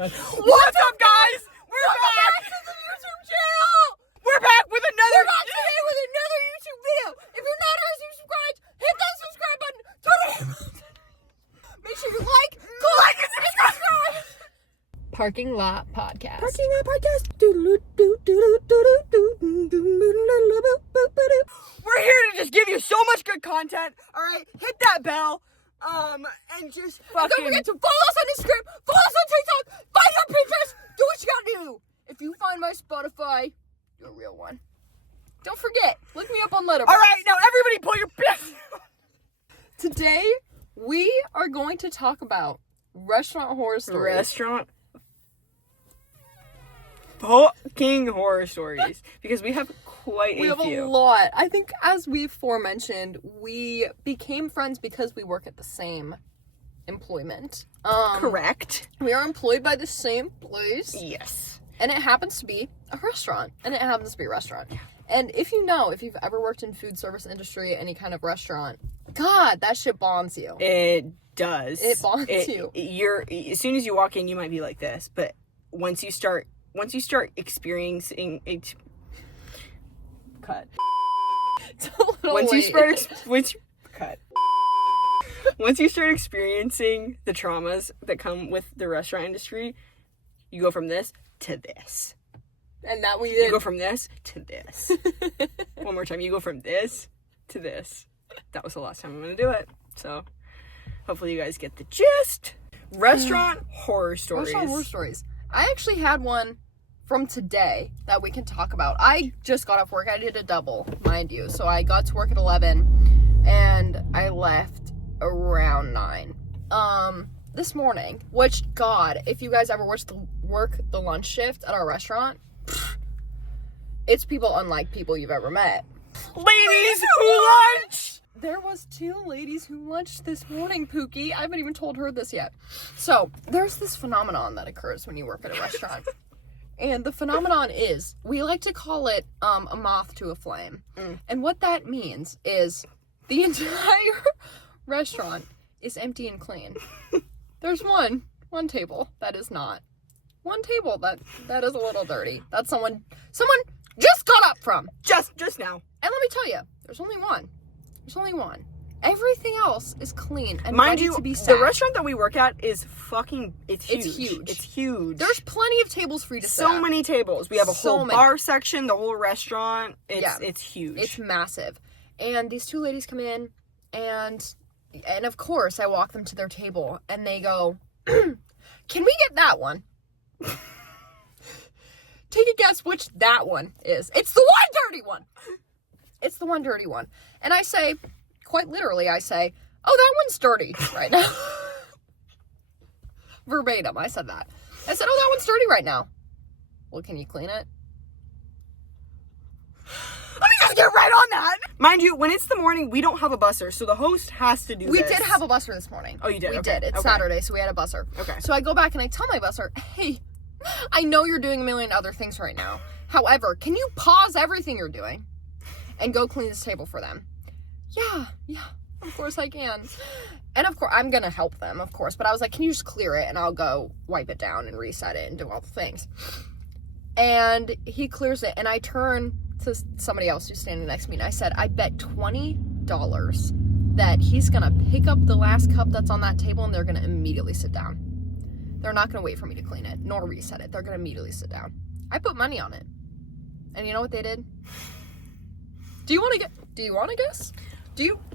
What's up, guys? We're back to the YouTube channel. We're back with another. We're back today with another YouTube video. If you're not already subscribed, hit that subscribe button. Make sure you like, and subscribe. Parking Lot Podcast. Parking Lot Podcast. We're here to just give you so much good content. All right, hit that bell. And just fucking. Don't forget to follow us on Instagram, follow us on TikTok, find our Pinterest, do what you gotta do. If you find my Spotify, you're a real one. Don't forget, look me up on Letterboxd. All right, now everybody pull your pants. Today, we are going to talk about restaurant horror stories. Restaurant fucking horror stories, because we have quite We a have few. a lot. I think, as we aforementioned, we became friends because we work at the same employment. Correct. We are employed by the same place. Yes. And it happens to be a restaurant. And if you've ever worked in food service industry, any kind of restaurant, God, that shit bonds you. It does. It bonds you. You're, as soon as you walk in, you might be like this, but once you start experiencing it, cut. It's a little Once late. Once you start experiencing the traumas that come with the restaurant industry, you go from this to this. And that we You did. go from this to this. One more time. You go from this to this. That was the last time I'm going to do it. So, hopefully you guys get the gist. Restaurant horror stories. Restaurant horror stories. I actually had one from today that we can talk about. I just got off work. I did a double, mind you. So I got to work at 11 and I left around 9. This morning, which, God, if you guys ever work the lunch shift at our restaurant, it's people unlike people you've ever met. Ladies who lunch! There was 2 ladies who lunched this morning, Pookie. I haven't even told her this yet. So, there's this phenomenon that occurs when you work at a restaurant. And the phenomenon is, we like to call it a moth to a flame. And what that means is the entire restaurant is empty and clean. There's one table that is not. One table that is a little dirty. That someone just got up from. Just now. And let me tell you, there's only one. Everything else is clean and Mind ready you, to be the served. restaurant that we work at is huge. It's huge. It's huge. There's plenty of tables for you to sit so at. many tables. We have a So whole many. bar section, the whole restaurant. It's huge. It's massive. And these 2 ladies come in, and of course I walk them to their table, and they go, "Can we get that one?" Take a guess which that one is. It's the one dirty one. It's the one dirty one. And I say, quite literally, "Oh, that one's dirty right now." Verbatim, I said that. I said, "Oh, that one's dirty right now." "Well, can you clean it?" Let me just get right on that. Mind you, when it's the morning, we don't have a busser, so the host has to do We this. did have a busser this morning. Oh, you did? We Okay. did. It's Okay. Saturday, so we had a busser. Okay. So I go back and I tell my busser, "Hey, I know you're doing a million other things right now. However, can you pause everything you're doing and go clean this table for them?" Yeah, of course I can. And of course, I'm going to help them, of course. But I was like, "Can you just clear it and I'll go wipe it down and reset it and do all the things." And he clears it, and I turn to somebody else who's standing next to me, and I said, "I bet $20 that he's going to pick up the last cup that's on that table and they're going to immediately sit down. They're not going to wait for me to clean it, nor reset it. They're going to immediately sit down." I put money on it. And you know what they did? Do you want to guess?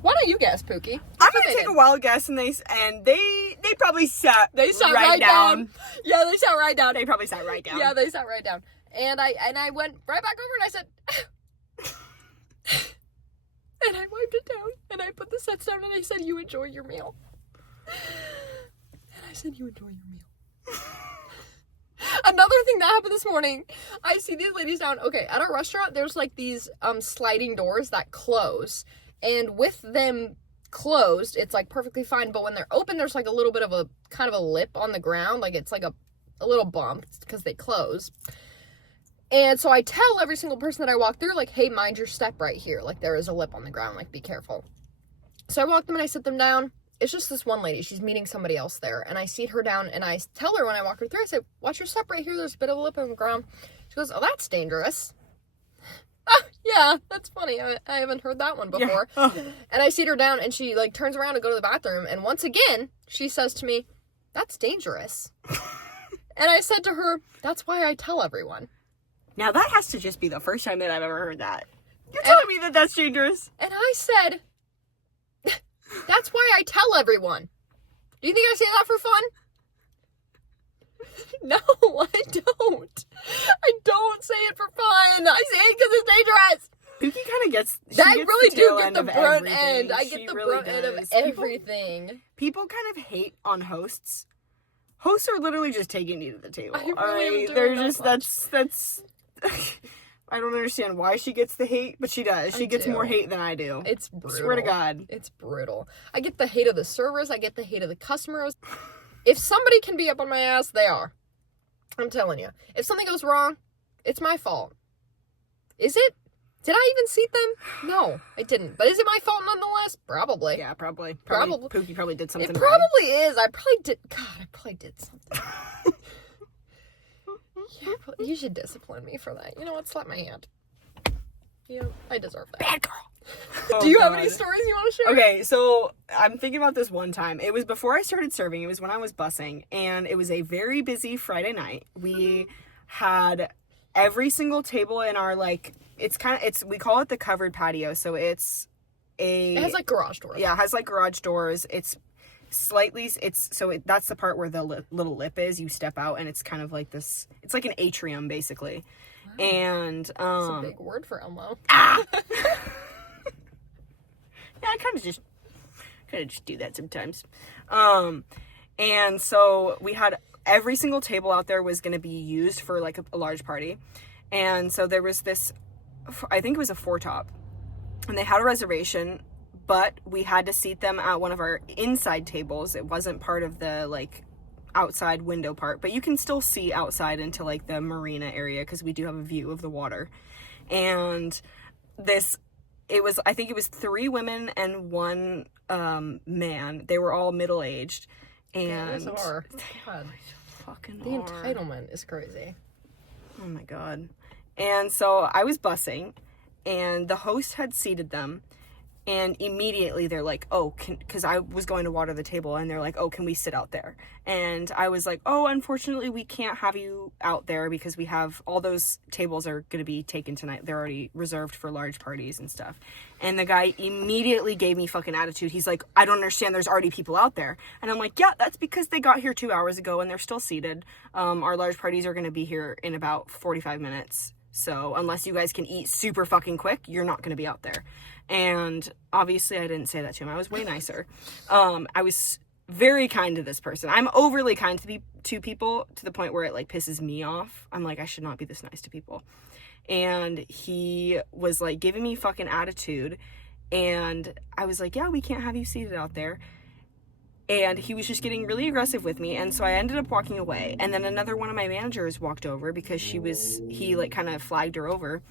Why don't you guess, Pookie? I'm gonna take a wild guess, and they probably sat. They sat right down. Yeah, they sat right down. They probably sat right down. Yeah, they sat right down. And I went right back over and I said, and I wiped it down and I put the sets down and I said, "You enjoy your meal." And I said, "You enjoy your meal." Another thing that happened this morning, I see these ladies down. Okay, at our restaurant, there's like these sliding doors that close. And with them closed, it's like perfectly fine. But when they're open, there's like a little bit of a kind of a lip on the ground. Like it's like a little bump because they close. And so I tell every single person that I walk through, like, "Hey, mind your step right here. Like there is a lip on the ground. Like be careful." So I walk them and I sit them down. it's just this one lady. She's meeting somebody else there. And I seat her down and I tell her when I walk her through, I say, watch your step right here. There's a bit of a lip on the ground. She goes, oh, that's dangerous. Oh, yeah, that's funny. I haven't heard that one before. Yeah. Oh. And I seat her down and she like turns around to go to the bathroom. And once again, she says to me, that's dangerous. And I said to her, that's why I tell everyone. Now that has to just be the first time that I've ever heard that. You're telling me that that's dangerous? And I said, that's why I tell everyone. Do you think I say that for fun? No, I don't. I don't say it for fun. I say it because it's dangerous. Pookie kind of gets... I really do get the brunt end. I get the brunt end of everything. People kind of hate on hosts. Hosts are literally just taking you to the table. I really am doing they're just... That's... I don't understand why she gets the hate, but she does. She gets more hate than I do. It's brutal. Swear to God. It's brutal. I get the hate of the servers. I get the hate of the customers. If somebody can be up on my ass, they are. I'm telling you. If something goes wrong, it's my fault. Is it? Did I even seat them? No, I didn't. But is it my fault nonetheless? Probably. Yeah, probably. Probably. Pookie probably did something It probably is. I probably did. God, I probably did something. You should discipline me for that. You know what? Slap my hand. You know, I deserve that. Bad girl. Do you have any stories you want to share? Okay, so I'm thinking about this one time. It was before I started serving. It was when I was busing, and it was a very busy Friday night. We had every single table in our, like, we call it the covered patio. So it has like garage doors. Yeah, it has like garage doors. It's slightly, that's the part where the little lip is. You step out and it's kind of like this, it's like an atrium basically. Wow. And it's a big word for Elmo. Yeah, I kind of just do that sometimes. And so we had every single table out there was going to be used for like a large party. And so there was this, I think it was a 4-top, and they had a reservation, but we had to seat them at one of our inside tables. It wasn't part of the like outside window part, but you can still see outside into like the marina area because we do have a view of the water. And I think it was 3 women and 1 man. They were all middle-aged. And God. Fucking the entitlement is crazy. Oh my God. And so I was busing, and the host had seated them, and immediately they're like, oh, because I was going to water the table, and they're like, oh, can we sit out there? And I was like, oh, unfortunately, we can't have you out there because we have all those tables are going to be taken tonight. They're already reserved for large parties and stuff. And the guy immediately gave me fucking attitude. He's like, I don't understand. There's already people out there. And I'm like, yeah, that's because they got here 2 hours ago and they're still seated. Our large parties are going to be here in about 45 minutes. So unless you guys can eat super fucking quick, you're not going to be out there. And obviously I didn't say that to him. I was way nicer. I was very kind to this person. I'm overly kind to people to the point where it like pisses me off. I'm like, I should not be this nice to people. And he was like giving me fucking attitude. And I was like, yeah, we can't have you seated out there. And he was just getting really aggressive with me. And so I ended up walking away. And then another one of my managers walked over because he like kind of flagged her over.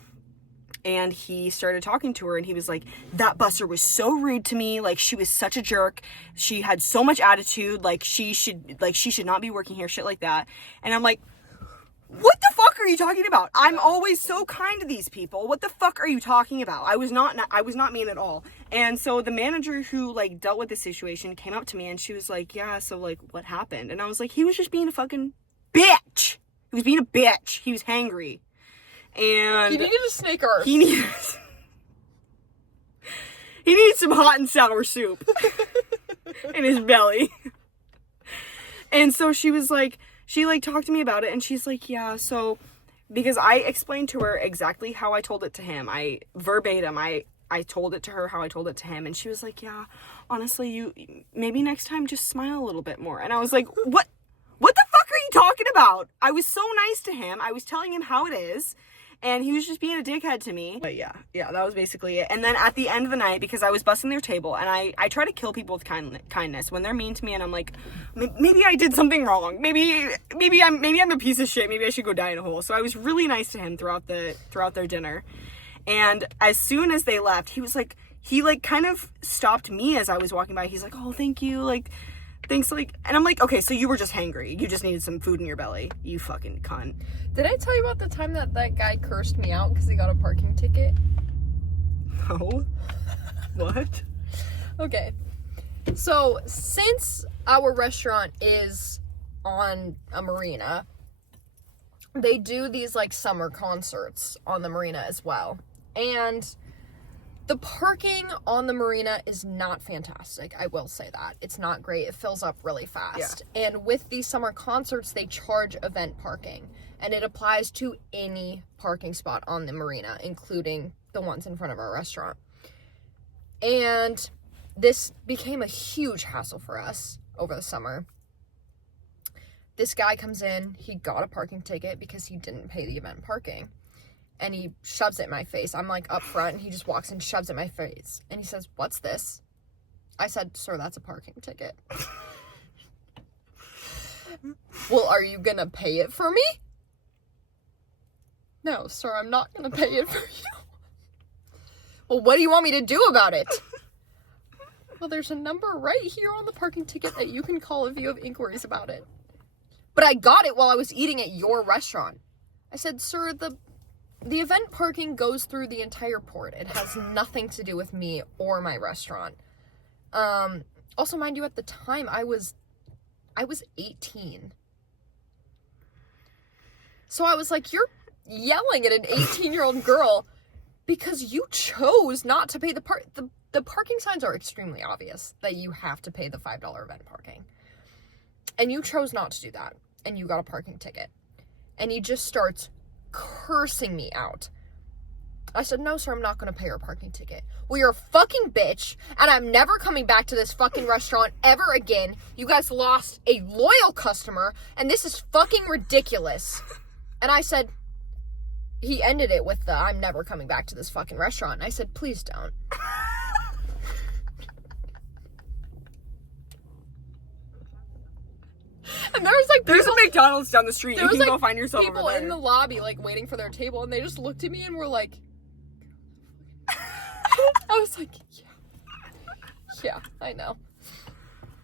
And he started talking to her, and he was like, that busser was so rude to me. Like, she was such a jerk. She had so much attitude. Like, she should not be working here. Shit like that. And I'm like, what the fuck are you talking about? I'm always so kind to these people. What the fuck are you talking about? I was not mean at all. And so the manager who like dealt with the situation came up to me, and she was like, yeah, so like what happened? And I was like, he was just being a fucking bitch. He was being a bitch. He was hangry. And he needed a snake earth. He needed some hot and sour soup in his belly. And so she talked to me about it, and she's like, yeah, so, because I explained to her exactly how I told it to him. I told it to her how I told it to him, and she was like, yeah, honestly, maybe next time just smile a little bit more. And I was like, what the fuck are you talking about? I was so nice to him. I was telling him how it is. And he was just being a dickhead to me. But yeah, that was basically it. And then at the end of the night, because I was bussing their table, and I try to kill people with kindness. When they're mean to me and I'm like, maybe I did something wrong. Maybe I'm a piece of shit. Maybe I should go die in a hole. So I was really nice to him throughout their dinner. And as soon as they left, he was like, he like kind of stopped me as I was walking by. He's like, oh, thank you, like, thanks, like, and I'm like, okay, so you were just hangry. You just needed some food in your belly. You fucking cunt. Did I tell you about the time that guy cursed me out because he got a parking ticket? No. What? Okay. So, since our restaurant is on a marina, they do these, like, summer concerts on the marina as well. And the parking on the marina is not fantastic. I will say that. It's not great. It fills up really fast. Yeah. And with these summer concerts, they charge event parking. And it applies to any parking spot on the marina, including the ones in front of our restaurant. And this became a huge hassle for us over the summer. This guy comes in, he got a parking ticket because he didn't pay the event parking. And he shoves it in my face. I'm like up front and he just walks and shoves it in my face. And he says, what's this? I said, sir, that's a parking ticket. Well, are you gonna pay it for me? No, sir, I'm not gonna pay it for you. Well, what do you want me to do about it? Well, there's a number right here on the parking ticket that you can call if you have inquiries about it. But I got it while I was eating at your restaurant. I said, sir, the event parking goes through the entire port. It has nothing to do with me or my restaurant. Also, mind you, at the time, I was 18. So I was like, you're yelling at an 18-year-old girl because you chose not to pay the parking signs are extremely obvious that you have to pay the $5 event parking. And you chose not to do that. And you got a parking ticket. And he just starts cursing me out. I said, no, sir, I'm not going to pay your parking ticket. Well, you're a fucking bitch, and I'm never coming back to this fucking restaurant ever again. You guys lost a loyal customer, and this is fucking ridiculous. And I said, he ended it with the, I'm never coming back to this fucking restaurant. And I said, please don't. And there was like there's a McDonald's down the street. You can like go find yourself people over there. in the lobby like waiting for their table, and they just looked at me and were like, I was like, yeah, I know.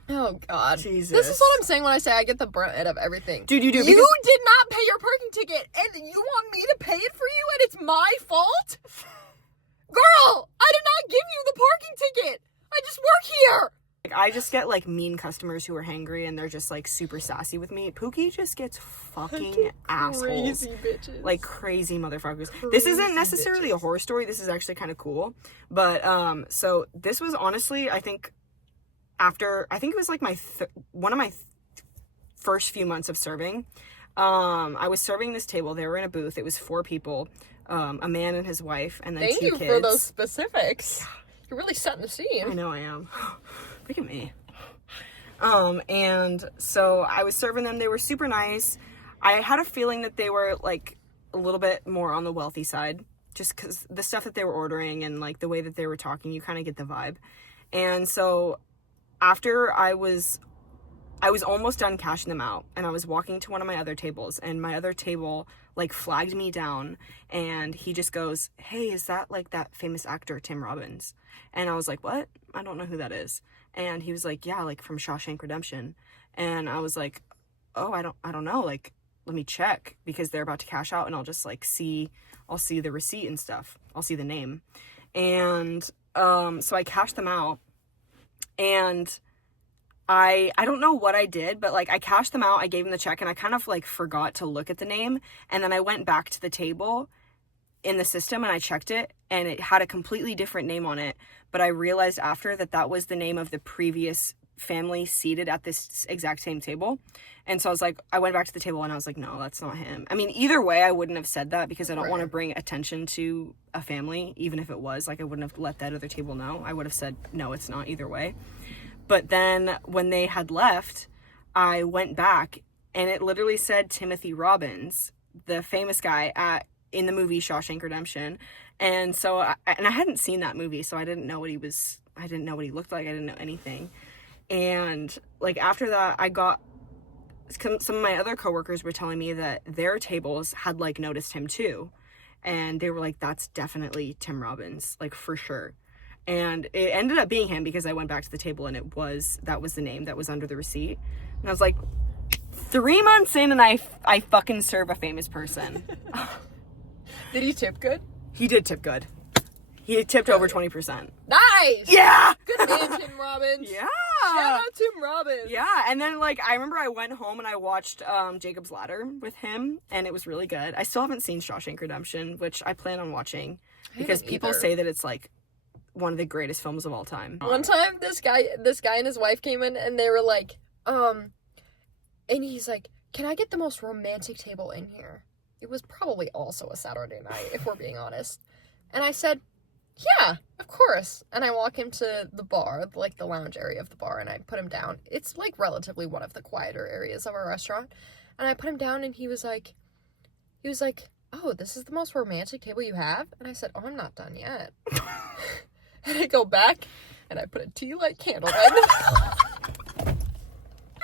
Oh God, Jesus. This is what I'm saying when I say I get the brunt of everything. Dude, you do. You did not pay your parking ticket, and you want me to pay it for you, and it's my fault? Girl, I did not give you the parking ticket. I just work here. Like, I just get like mean customers who are hangry and they're just like super sassy with me. Pookie just gets fucking assholes. Crazy bitches. Like crazy motherfuckers. This isn't necessarily a horror story. This is actually kind of cool. But so this was honestly, I think it was like my one of my first few months of serving. I was serving this table. They were in a booth. It was 4 people, a man and his wife, and then 2 kids. Thank you for those specifics. You're really setting the scene. I know I am. Look at me. And so I was serving them. They were super nice. I had a feeling that they were like a little bit more on the wealthy side, just because the stuff that they were ordering and like the way that they were talking, you kind of get the vibe. And so after I was almost done cashing them out, and I was walking to one of my other tables, and my other table like flagged me down, and he just goes, "Hey, is that like that famous actor Tim Robbins?" And I was like, "What? I don't know who that is." And he was like, "Yeah, like from Shawshank Redemption." And I was like, "Oh, I don't know. Like, let me check, because they're about to cash out, and I'll just like I'll see the receipt and stuff. I'll see the name." And so I cashed them out, and I don't know what I did, but like I cashed them out, I gave them the check, and I kind of like forgot to look at the name. And then I went back to the table in the system and I checked it, and it had a completely different name on it. But I realized after that was the name of the previous family seated at this exact same table. And so I went back to the table and I was like, no, that's not him. I mean, either way, I wouldn't have said that, because I don't want to bring attention to a family, even if it was. Like, I wouldn't have let that other table know. I would have said, no, it's not, either way. But then when they had left, I went back, and it literally said Timothy Robbins, the famous guy in the movie Shawshank Redemption. And so, I hadn't seen that movie, so I didn't know what he looked like. I didn't know anything. And like after that, some of my other coworkers were telling me that their tables had like noticed him too. And they were like, that's definitely Tim Robbins, like for sure. And it ended up being him because I went back to the table and that was the name that was under the receipt. And I was like, 3 months in and I fucking serve a famous person. Did he tip good? He did tip good. He tipped over 20%. Nice! Yeah! Good man, Tim Robbins. Yeah! Shout out Tim Robbins. Yeah, and then, like, I remember I went home and I watched Jacob's Ladder with him, and it was really good. I still haven't seen Shawshank Redemption, which I plan on watching, because people say that it's, like, one of the greatest films of all time. One time, this guy and his wife came in, and they were like, and he's like, can I get the most romantic table in here? It was probably also a Saturday night, if we're being honest. And I said, yeah, of course. And I walk him to the bar, like the lounge area of the bar, and I put him down. It's like relatively one of the quieter areas of our restaurant. And I put him down and he was like, oh, this is the most romantic table you have? And I said, oh, I'm not done yet. And I go back and I put a tea light candle right in the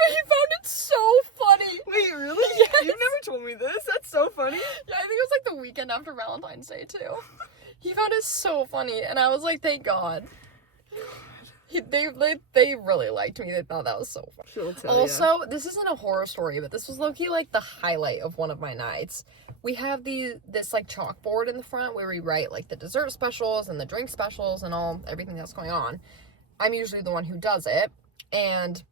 He found it so funny. Wait, really? Yes. You've never told me this? That's so funny. Yeah, I think it was like the weekend after Valentine's Day too. He found it so funny, and I was like, thank God. They really liked me. They thought that was so funny. Also, this isn't a horror story, but this was low-key like the highlight of one of my nights. We have this like chalkboard in the front where we write like the dessert specials and the drink specials and everything that's going on. I'm usually the one who does it, and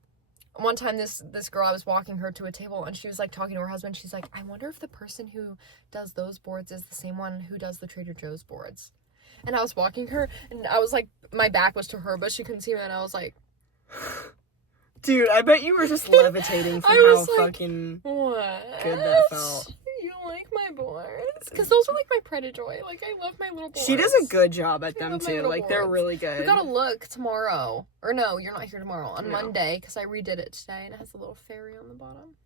one time this girl, I was walking her to a table and she was like talking to her husband. She's like, I wonder if the person who does those boards is the same one who does the Trader Joe's boards. And I was walking her and I was like, my back was to her, but she couldn't see me, and I was like, dude, I bet you were just levitating from how fucking what? Good that felt. You like my boards? Because those are like my pride and joy. Like, I love my little boards. She does a good job at them too. Like, they're really good. We gotta look tomorrow. Or no, you're not here tomorrow. On Monday, because I redid it today, and it has a little fairy on the bottom.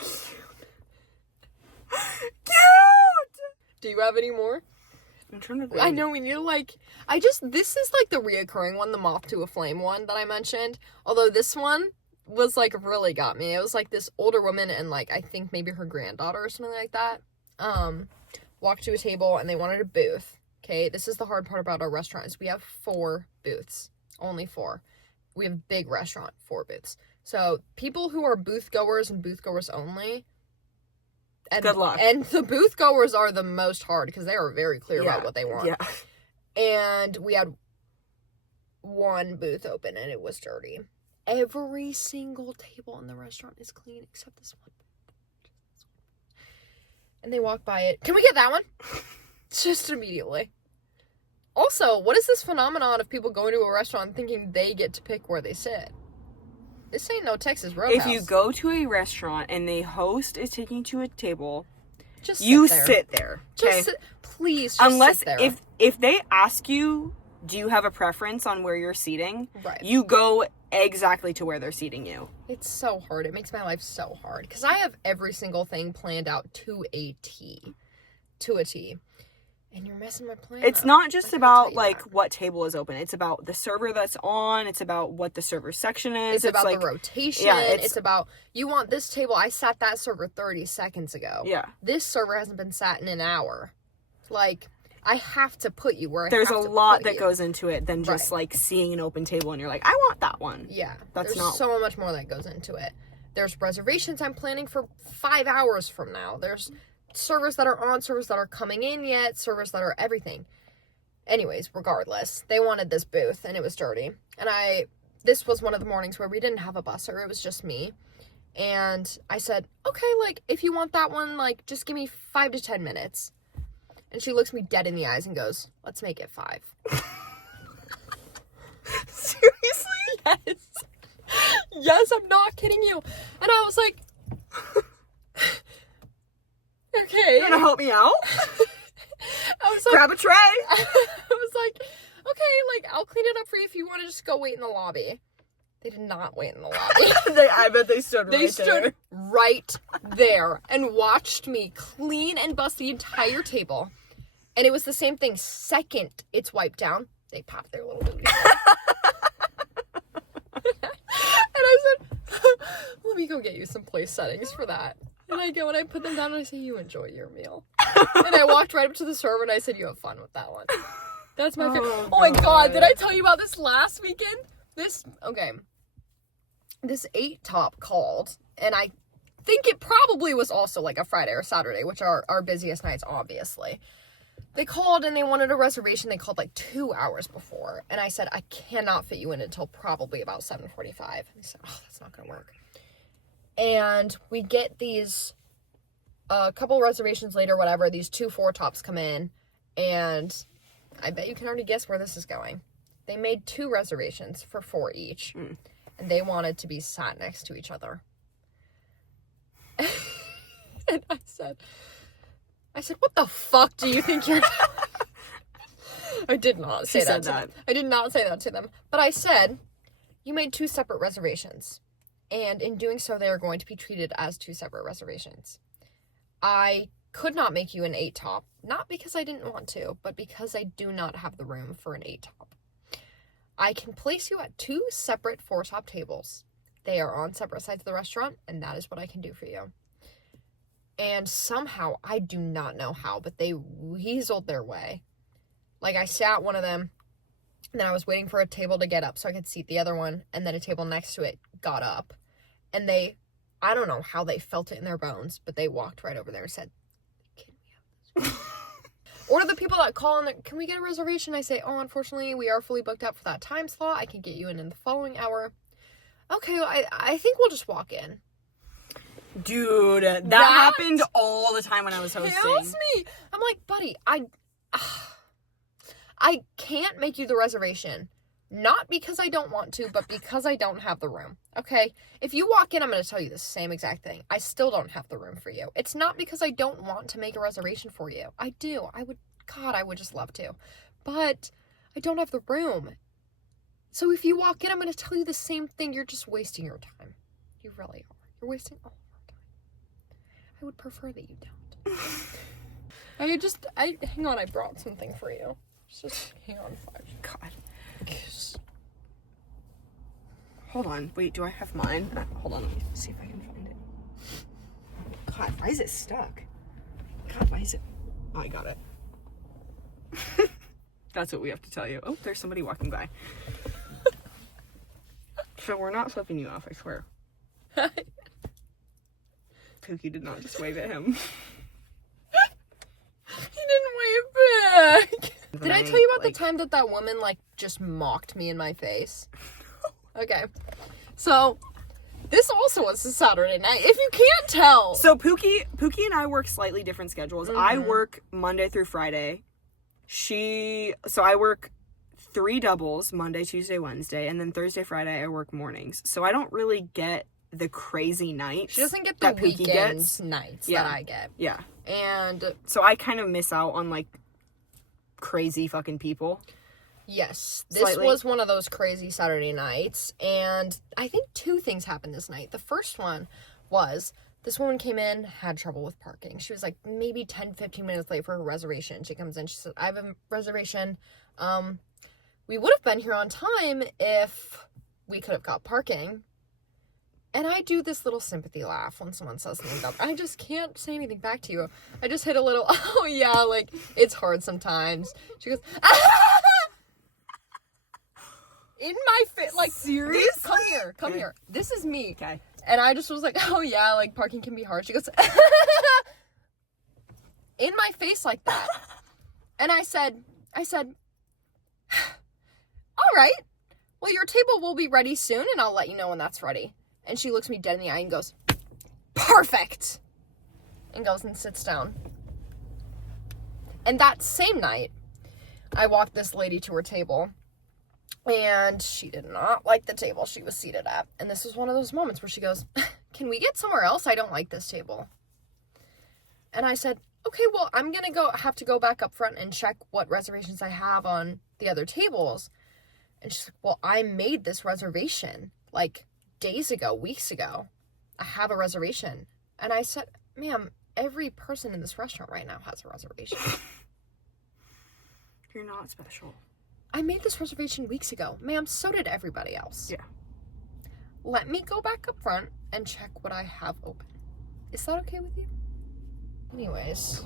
Cute! Do you have any more? I'm trying to think. I know, we need to, like... This is, like, the reoccurring one, the Moth to a Flame one that I mentioned. Although this one was, like, really got me. It was, like, this older woman and, like, I think maybe her granddaughter or something like that. Walked to a table and they wanted a booth. Okay, this is the hard part about our restaurant is we have 4 booths. Only 4. We have a big restaurant, 4 booths. So, people who are booth goers and booth goers only... And, good luck. And the booth goers are the most hard because they are very clear about what they want. Yeah. And we had 1 booth open and it was dirty. Every single table in the restaurant is clean except this one. And they walk by it. Can we get that one? Just immediately. Also, what is this phenomenon of people going to a restaurant thinking they get to pick where they sit? This ain't no Texas Roadhouse. If you go to a restaurant and the host is taking you to a table, just sit there. Okay? Please, unless sit there. if they ask you, do you have a preference on where you're seating? Right. You go exactly to where they're seating you. It's so hard. It makes my life so hard because I have every single thing planned out to a T. And you're messing my plan It's up. not just about, like, what table is open. It's about the server that's on. It's about what the server section is. It's about like, the rotation. Yeah, it's about, you want this table. I sat that server 30 seconds ago. Yeah. This server hasn't been sat in an hour. Like, I have to put you where There's a lot that goes into it than just, like, seeing an open table and you're like, I want that one. Yeah. There's so much more that goes into it. There's reservations I'm planning for 5 hours from now. There's servers that are on, servers that are coming in yet, servers that are everything. Anyways, regardless, they wanted this booth and it was dirty. And this was one of the mornings where we didn't have a busser, it was just me. And I said, okay, like, if you want that one, like, just give me 5 to 10 minutes. And she looks me dead in the eyes and goes, let's make it 5. Seriously? Yes. Yes, I'm not kidding you. And I was like, okay. You're gonna help me out? I was like, grab a tray. I was like, okay, like, I'll clean it up for you if you want to just go wait in the lobby. They did not wait in the lobby. I bet they stood right there. They stood right there and watched me clean and bust the entire table. And it was the same thing. Second it's wiped down, they popped their little booties. And I said, let me go get you some place settings for that. And I go and I put them down and I say, you enjoy your meal. And I walked right up to the server and I said, you have fun with that one. That's my favorite. Oh my God, God. did I tell you about this last weekend? This 8-top called, and I think it probably was also like a Friday or Saturday, which are our busiest nights, obviously. They called and they wanted a reservation. They called like 2 hours before. And I said, I cannot fit you in until probably about 7:45. And they said, oh, that's not going to work. And we get these, a couple reservations later, whatever, these 2 4-tops come in. And I bet you can already guess where this is going. They made 2 reservations for 4 each. And they wanted to be sat next to each other. And I said, what the fuck do you think you're... I did not say that to them. I did not say that to them. But I said, you made 2 separate reservations. And in doing so, they are going to be treated as 2 separate reservations. I could not make you an 8-top. Not because I didn't want to, but because I do not have the room for an 8-top. I can place you at 2 separate 4-top tables. They are on separate sides of the restaurant, and that is what I can do for you. And somehow, I do not know how, but they weaseled their way. Like, I sat one of them, and then I was waiting for a table to get up so I could seat the other one, and then a table next to it got up. And they, I don't know how they felt it in their bones, but they walked right over there and said, can we have this? Or the people that call and can we get a reservation? I say, oh, unfortunately, we are fully booked up for that time slot. I can get you in the following hour. Okay, well, I think we'll just walk in. Dude, that happened all the time when I was hosting. Kills me. I'm like, buddy, I can't make you the reservation. Not because I don't want to, but because I don't have the room. Okay? If you walk in, I'm going to tell you the same exact thing. I still don't have the room for you. It's not because I don't want to make a reservation for you. I do. I would just love to. But I don't have the room. So if you walk in, I'm going to tell you the same thing. You're just wasting your time. You really are. You're wasting all of our time. I would prefer that you don't. Hang on, I brought something for you. Just hang on, 5. God. Hold on. Wait, do I have mine? Hold on, let me see if I can find it. God, why is it stuck? God, why is it... Oh, I got it. That's what we have to tell you. Oh, there's somebody walking by. So we're not flipping you off, I swear. Pookie did not just wave at him. He didn't wave back. Did I tell you about the time that woman, just mocked me in my face? Okay. So, this also was a Saturday night, if you can't tell. So, Pookie and I work slightly different schedules. Mm-hmm. I work Monday through Friday. So I work 3 doubles, Monday, Tuesday, Wednesday, and then Thursday, Friday, I work mornings. So I don't really get the crazy nights. She doesn't get the weekends nights that I get. Yeah. And so I kind of miss out on, crazy fucking people. Yes. This was one of those crazy Saturday nights, and I think 2 things happened this night. The first one was... this woman came in, had trouble with parking. She was maybe 10, 15 minutes late for her reservation. She comes in, she said, I have a reservation. We would have been here on time if we could have got parking. And I do this little sympathy laugh when someone says something about I just can't say anything back to you. I just hit a little, oh yeah, it's hard sometimes. She goes, in my face, seriously? Come here. This is me. Okay. And I just was like, oh yeah, parking can be hard. She goes, in my face like that. And I said, all right, well, your table will be ready soon, and I'll let you know when that's ready. And she looks me dead in the eye and goes, perfect! And goes and sits down. And that same night, I walked this lady to her table, and she did not like the table she was seated at. And this was one of those moments where she goes, can we get somewhere else? I don't like this table. And I said, okay, well, I'm going to have to go back up front and check what reservations I have on the other tables. And she's like, well, I made this reservation days ago, weeks ago. I have a reservation. And I said, ma'am, every person in this restaurant right now has a reservation. You're not special. I made this reservation weeks ago. Ma'am, so did everybody else. Yeah. Let me go back up front and check what I have open. Is that okay with you? Anyways.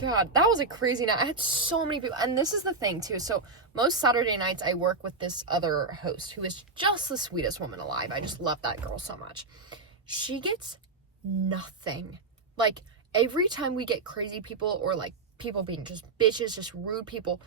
God, that was a crazy night. I had so many people. And this is the thing, too. So, most Saturday nights, I work with this other host who is just the sweetest woman alive. I just love that girl so much. She gets nothing. Like, every time we get crazy people or, like, people being just bitches, just rude people,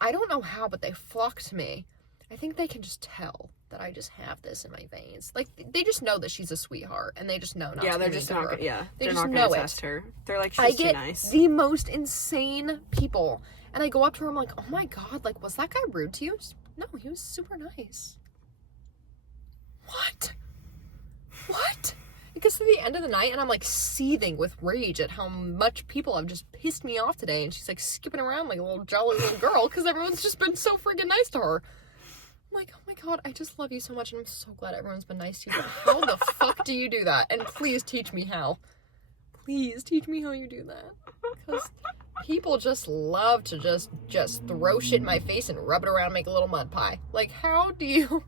I don't know how, but they flock to me. I think they can just tell that I just have this in my veins. Like, they just know that she's a sweetheart, and they just know not to they're be just mean to not. her. Yeah, they they're just not know gonna it. test her. They're like, she's I get too nice. the most insane people, and I go up to her. I'm like, oh my god, like, was that guy rude to you? No, he was super nice. What? It gets to the end of the night, and I'm like seething with rage at how much people have just pissed me off today. And she's like skipping around like a little jolly little girl because everyone's just been so freaking nice to her. I'm like, oh my god, I just love you so much, and I'm so glad everyone's been nice to you. But how the fuck do you do that? And please teach me how. Please teach me how you do that. Because people just love to just throw shit in my face and rub it around and make a little mud pie. Like, how do you...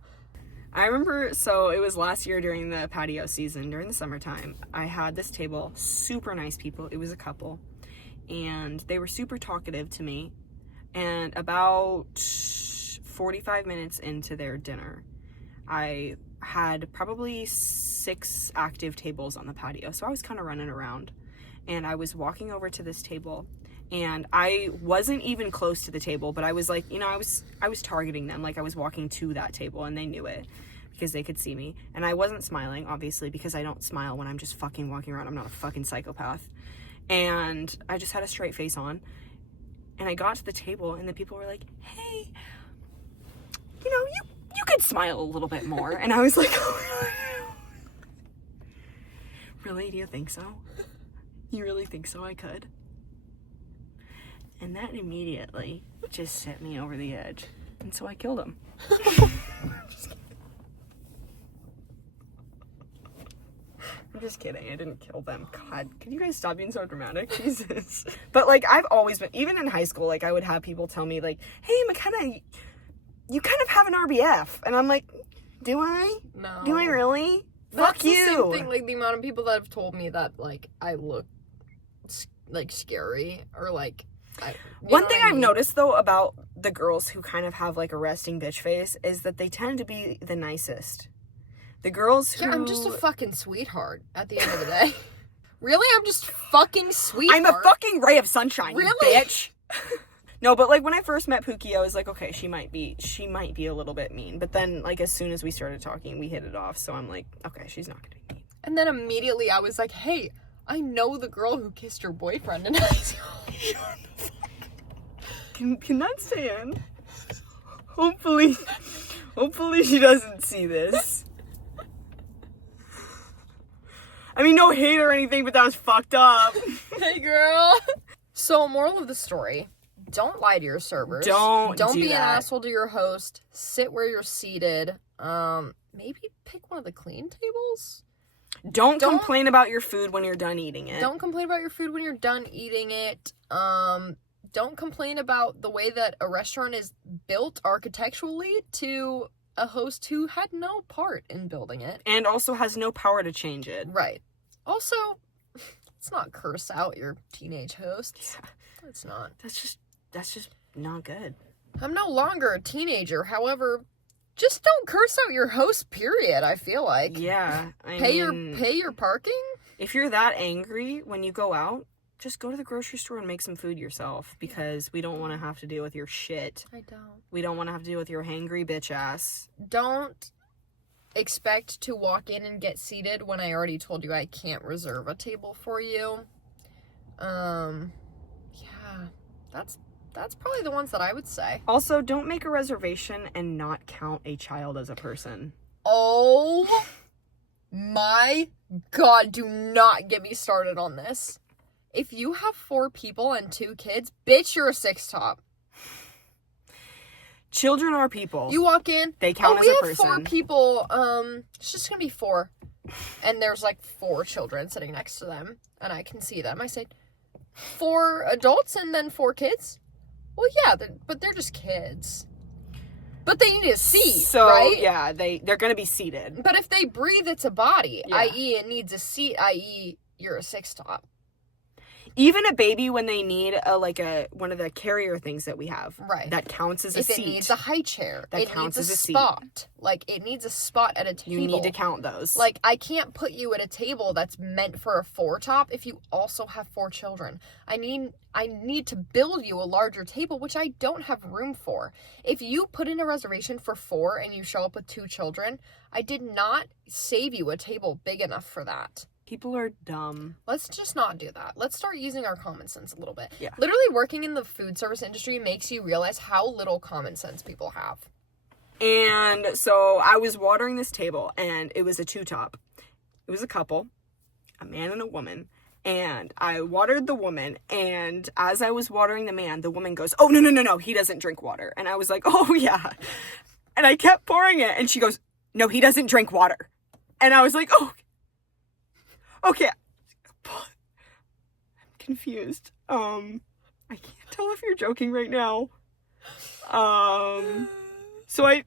I remember, so it was last year during the patio season, during the summertime. I had this table, super nice people. It was a couple. And they were super talkative to me. And about 45 minutes into their dinner, I had probably 6 active tables on the patio. So I was kind of running around. And I was walking over to this table. And I wasn't even close to the table, but I was like, you know, I was targeting them. Like, I was walking to that table, and they knew it because they could see me. And I wasn't smiling, obviously, because I don't smile when I'm just fucking walking around. I'm not a fucking psychopath. And I just had a straight face on. And I got to the table, and the people were like, hey, you know, you could smile a little bit more. And I was like, oh, really? Do you think so? You really think so I could? And that immediately just set me over the edge. And so I killed him. I'm just kidding. I didn't kill them. God, can you guys stop being so dramatic? Jesus. But, like, I've always been, even in high school, like, I would have people tell me, like, hey, McKenna, you kind of have an RBF. And I'm like, do I? No. Do I really? That's Fuck you. The same thing, like, the amount of people that have told me that, like, I look, like, scary, or, like, One thing I've noticed, though, about the girls who kind of have, like, a resting bitch face is that they tend to be the nicest. The girls who... Yeah, I'm just a fucking sweetheart at the end of the day. Really? I'm just fucking sweetheart? I'm a fucking ray of sunshine, really? You bitch. No, but, like, when I first met Pookie, I was like, okay, she might be a little bit mean. But then, like, as soon as we started talking, we hit it off. So I'm like, okay, she's not gonna be mean. And then immediately I was like, hey, I know the girl who kissed your boyfriend in high school. Can that stand? Hopefully she doesn't see this. I mean, no hate or anything, but that was fucked up. Hey, girl. So, moral of the story, don't lie to your servers. Don't be that. an asshole to your host. Sit where you're seated. Maybe pick one of the clean tables. Don't complain about your food when you're done eating it. Don't complain about your food when you're done eating it. Don't complain about the way that a restaurant is built architecturally to a host who had no part in building it. And also has no power to change it. Right. Also, let's not curse out your teenage hosts. Yeah. It's not. That's just not good. I'm no longer a teenager. However, just don't curse out your host, period, I feel like. Yeah. Pay your parking? If you're that angry when you go out, just go to the grocery store and make some food yourself, because we don't want to have to deal with your shit. I don't. We don't want to have to deal with your hangry bitch ass. Don't expect to walk in and get seated when I already told you I can't reserve a table for you. Yeah, that's probably the ones that I would say. Also, don't make a reservation and not count a child as a person. Oh my god, do not get me started on this. If you have 4 people and 2 kids, bitch, you're a 6-top. Children are people. You walk in, they count as a person. We have 4 people, it's just gonna be 4. And there's like 4 children sitting next to them, and I can see them. I say, 4 adults and then 4 kids? Well, yeah, but they're just kids. But they need a seat, so, right? Yeah, they're gonna be seated. But if they breathe, it's a body, yeah. i.e. it needs a seat, i.e. you're a 6-top. Even a baby when they need one of the carrier things that we have. Right. That counts as a if seat. it needs a high chair, That it counts needs as a seat. spot. Like, it needs a spot at a table. You need to count those. Like, I can't put you at a table that's meant for a 4-top if you also have 4 children. I need to build you a larger table, which I don't have room for. If you put in a reservation for 4 and you show up with 2 children, I did not save you a table big enough for that. People are dumb. Let's just not do that. Let's start using our common sense a little bit. Yeah. Literally working in the food service industry makes you realize how little common sense people have. And so I was watering this table, and it was a 2-top. It was a couple, a man and a woman. And I watered the woman, and as I was watering the man, the woman goes, "Oh, no, he doesn't drink water." And I was like, "Oh, yeah." And I kept pouring it, and she goes, "No, he doesn't drink water." And I was like, "Oh, okay." I'm confused. I can't tell if you're joking right now. So I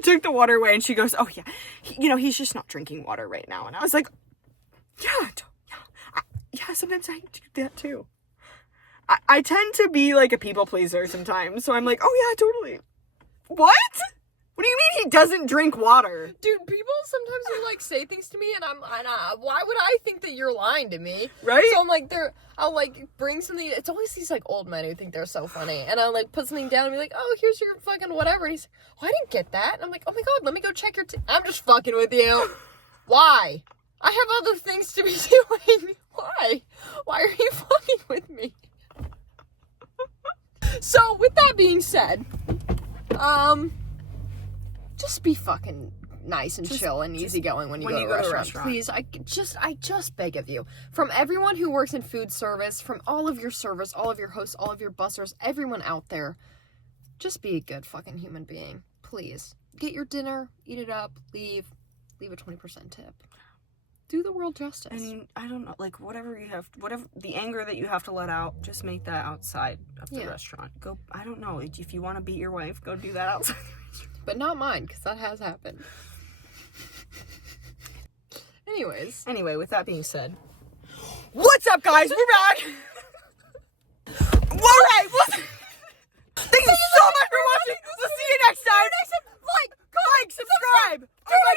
took the water away, and she goes, "Oh, yeah, he's just not drinking water right now." And I was like, yeah, sometimes I do that too. I tend to be like a people pleaser sometimes, so I'm like, "Oh, yeah, totally." What? What do you mean he doesn't drink water? Dude, people sometimes will, like, say things to me, and why would I think that you're lying to me? Right? So I'm like, I'll, like, bring something, it's always these, like, old men who think they're so funny, and I'll, like, put something down and be like, "Oh, here's your fucking whatever," and he's, "Oh, I didn't get that," and I'm like, "Oh my god, let me go check your I'm just fucking with you. Why? I have other things to be doing. Why? Why are you fucking with me?" So, with that being said, just be fucking nice and chill and easygoing when you go to a restaurant. Please, I just beg of you. From everyone who works in food service, from all of your servers, all of your hosts, all of your bussers, everyone out there, just be a good fucking human being. Please. Get your dinner, eat it up, leave a 20% tip. Do the world justice. And I don't know, like, whatever the anger that you have to let out, just make that outside of the restaurant. Go, I don't know, if you want to beat your wife, go do that outside the restaurant. But not mine, because that has happened. Anyway, with that being said, what's up, guys? We're back. All right. Thank you so much for watching. We'll see you next time. Like, subscribe. Oh my